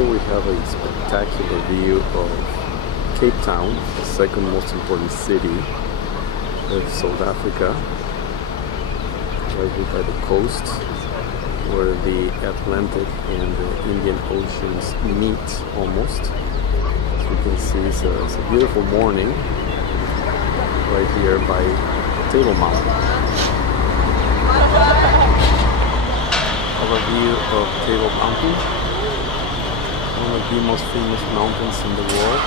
Here we have a spectacular view of Cape Town, the second most important city of South Africa, right here by the coast, where the Atlantic and the Indian Oceans meet almost. As you can see, it's a beautiful morning right here by Table Mountain. Overview of Table Mountain, one of the most famous mountains in the world.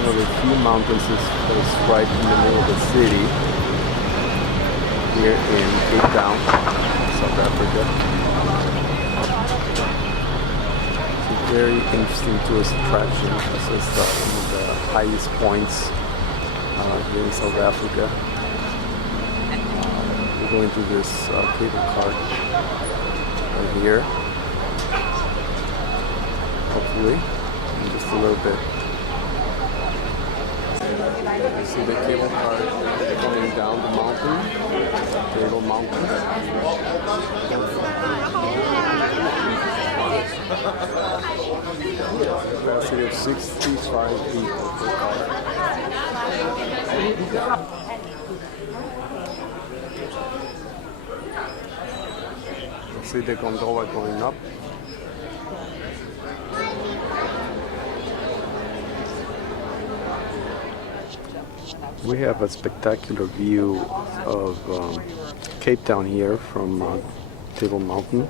One of the few mountains that is right in the middle of the city, here in Cape Town, South Africa. It's a very interesting tourist attraction. This is one of the highest points here in South Africa. We're going through this cable car right here, hopefully, in just a little bit. You see the cable car coming down the mountain, Table Mountain. Capacity of 65 people per car. See the gondola going up. We have a spectacular view of Cape Town here from Table Mountain.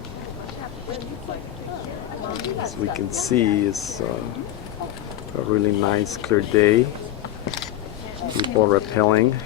As we can see, it's a really nice clear day. People rappelling.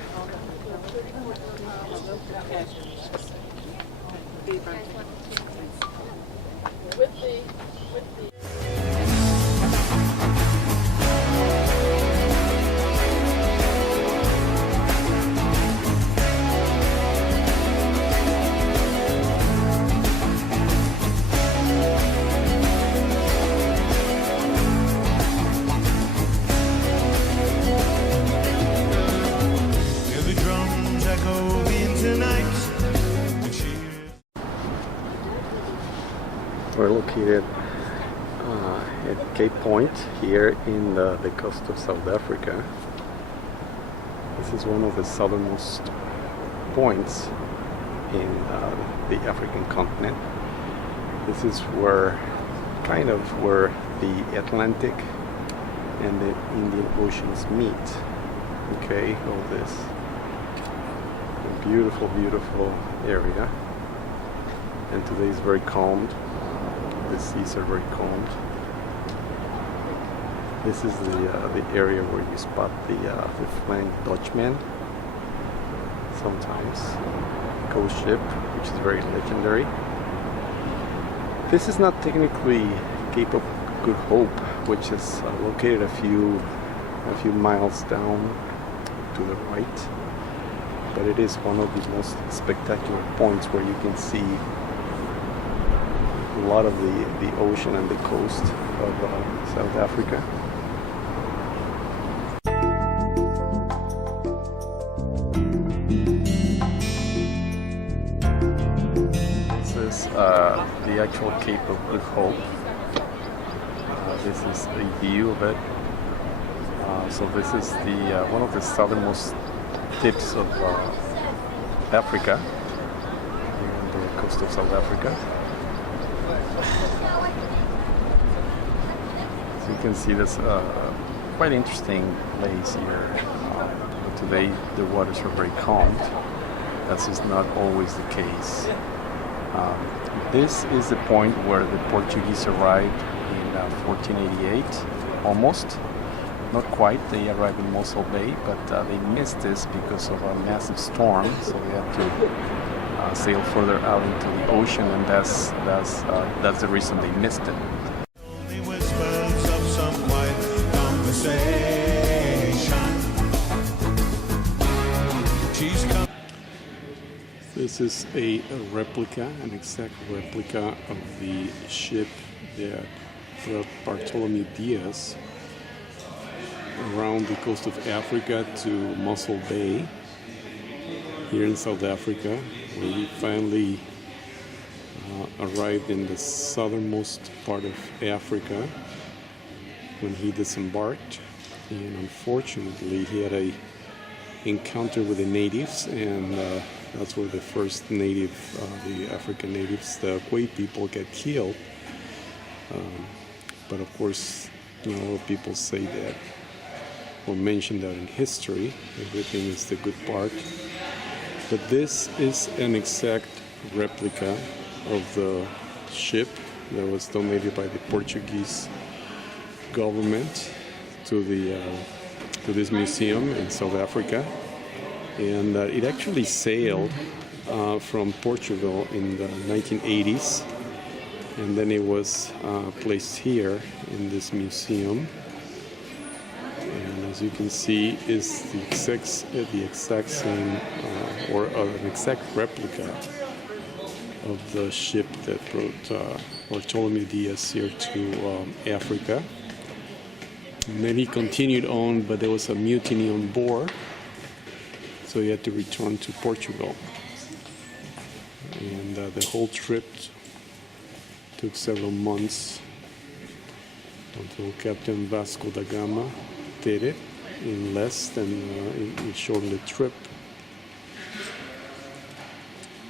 We're located at Cape Point here in the coast of South Africa. This is one of the southernmost points in the African continent. This is where the Atlantic and the Indian Oceans meet. Okay, all this beautiful, beautiful area. And today is very calm. The seas are very calm. This is the area where you spot the Flying Dutchman sometimes, ghost ship, which is very legendary. This is not technically Cape of Good Hope, which is located a few miles down to the right, but it is one of the most spectacular points where you can see a lot of the ocean and the coast of South Africa. This is the actual Cape of Good Hope. This is a view of it. So this is the one of the southernmost tips of Africa, here on the coast of South Africa. So you can see this quite interesting place here. Today the waters are very calm. That's just not always the case. This is the point where the Portuguese arrived in 1488, almost. Not quite, they arrived in Mossel Bay, but they missed this because of a massive storm, so they had to sail further out into the ocean, and that's the reason they missed it. This is a replica, an exact replica of the ship that brought Bartholomew Diaz around the coast of Africa to Mossel Bay here in South Africa, where he finally arrived in the southernmost part of Africa when he disembarked, and unfortunately he had a encounter with the natives, and that's where the first native, the African natives, the Kwei people, get killed. But of course, a lot of people say that or mention that in history. Everything is the good part. But this is an exact replica of the ship that was donated by the Portuguese government to this museum in South Africa, and it actually sailed from Portugal in the 1980s, and then it was placed here in this museum. And as you can see, is the exact same or an exact replica of the ship that brought Bartholomew Diaz here to Africa. And then he continued on, but there was a mutiny on board, so he had to return to Portugal. And the whole trip took several months until Captain Vasco da Gama did it in less than in shortened trip.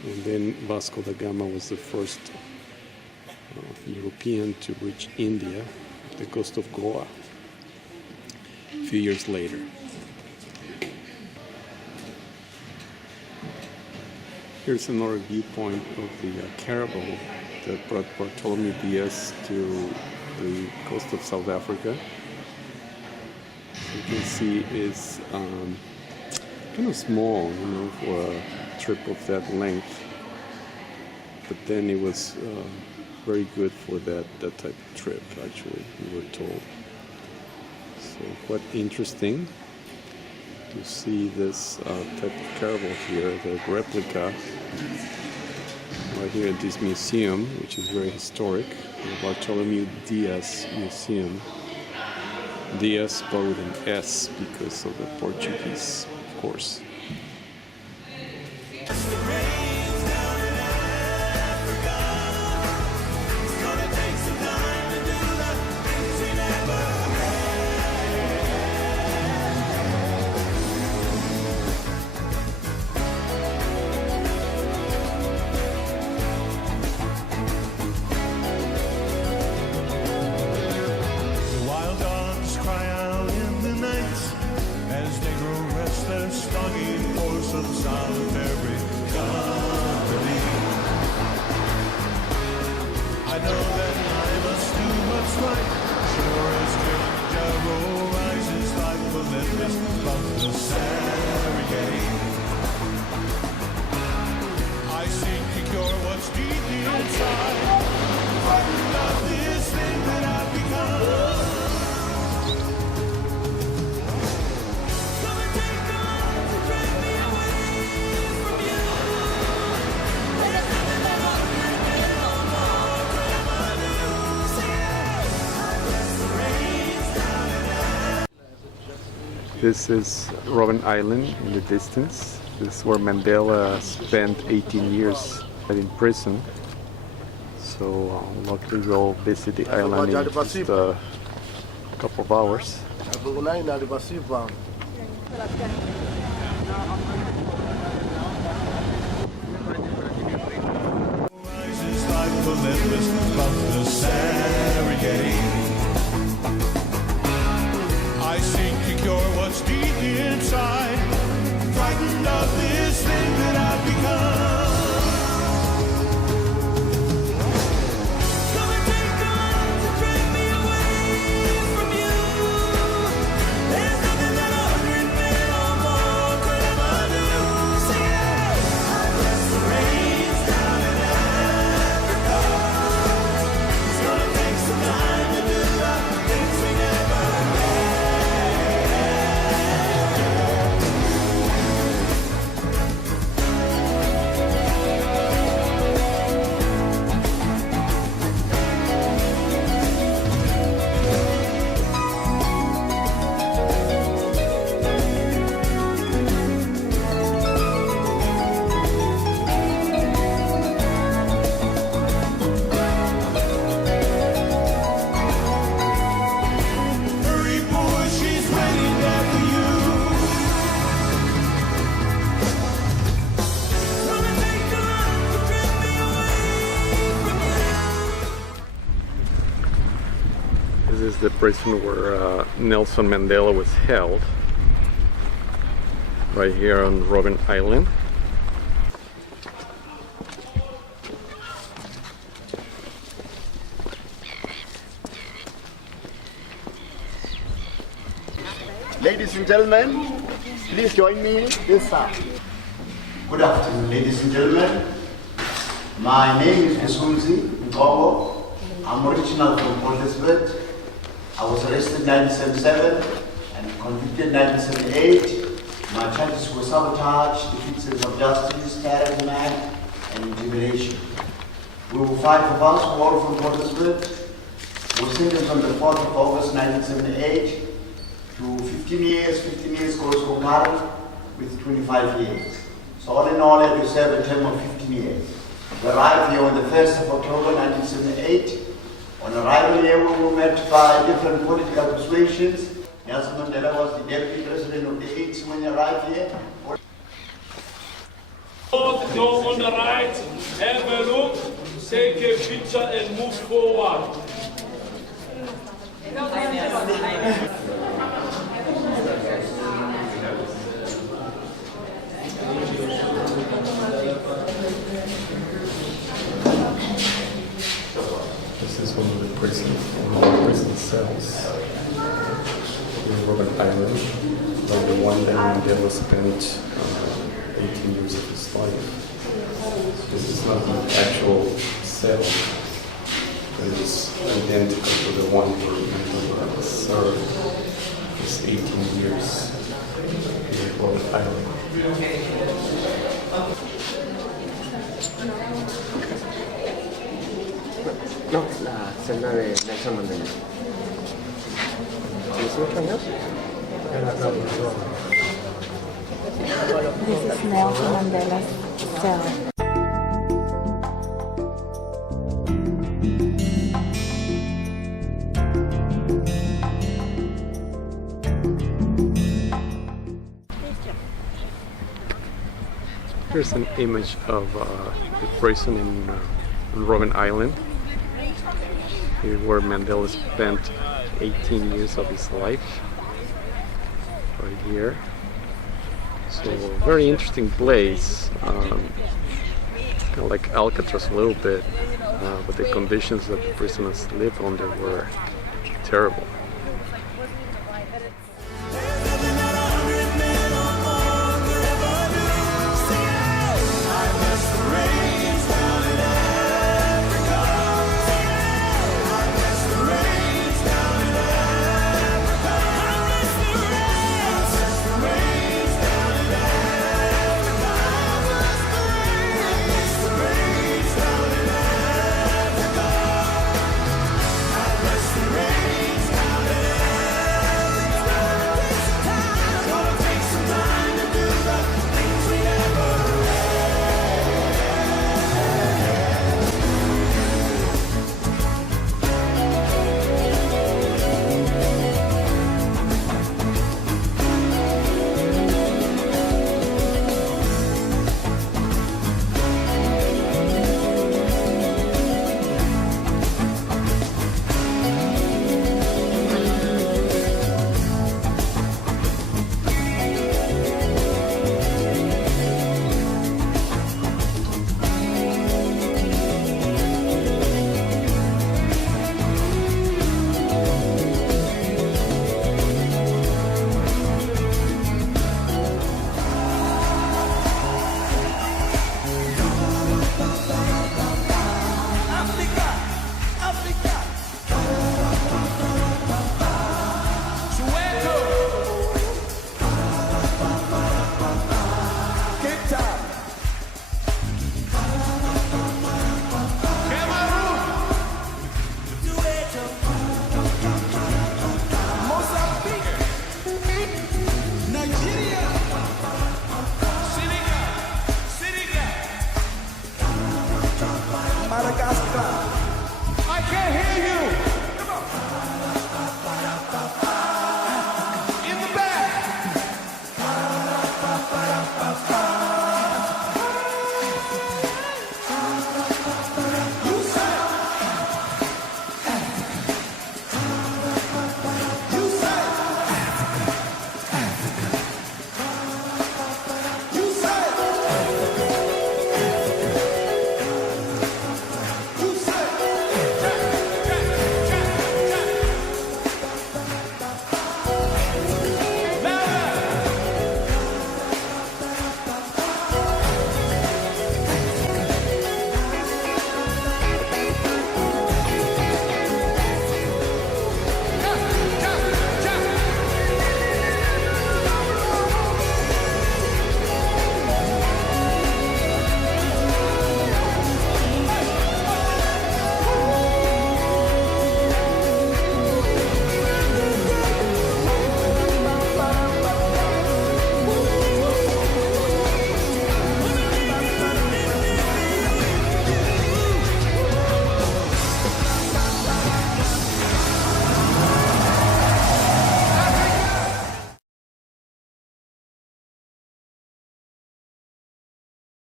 And then Vasco da Gama was the first European to reach India, the coast of Goa, a few years later. Here's another viewpoint of the caravel that brought Bartholomew Diaz to the coast of South Africa. You can see it's kind of small, for a trip of that length. But then it was very good for that type of trip, actually, we were told. So quite interesting to see this type of caravel here, the replica, right here at this museum, which is very historic, the Bartholomew Diaz Museum. Diaz spelled an S because of the Portuguese, of course. I know that I must do what's right, sure as Kilimanjaro rises like Olympus above the Serengeti. I seek to cure what's deep inside, frightened of this thing that I've become. This is Robben Island in the distance. This is where Mandela spent 18 years in prison. So luckily we'll visit the island in just a couple of hours. Rises like Olympus above the Serengeti. I seek to cure what's deep inside, frightened of this thing that I've become. Come and take a life to drag me away from you. There's nothing that 100 men or more could ever do. Sing it! I bless the rains down in Africa. It's gonna the prison where Nelson Mandela was held, right here on Robben Island. Ladies and gentlemen, please join me this side. Good afternoon, ladies and gentlemen. My name is Musunzi Nkobo. I'm original from Port Elizabeth. I was arrested in 1977 and convicted in 1978. My charges were sabotage, defeats of justice, terrorism act, and intimidation. We were 5 of us who were all from Port Elizabeth. We were sentenced on the 4th of August 1978 to 15 years goes compared with 25 years. So all in all, I have served a term of 15 years. We arrived here on the 1st of October 1978. On arrival here, we were met by different political persuasions. Nelson Mandela was the deputy president of the 8th when he arrived here. Go on the right, have a look, take a picture and move forward. This is one of the prison cells in Robben Island, like the one that Mandela spent 18 years of his life. This is not the actual cell, but it's identical to the one where Mandela served his 18 years in Robben Island. No, la celda de Nelson Mandela. 18 años. This is Nelson Mandela's cell. Here's an image of the prison in Robben Island, here where Mandela spent 18 years of his life, right here. So, very interesting place, kind of like Alcatraz a little bit, but the conditions that the prisoners lived under were terrible. Cape Town.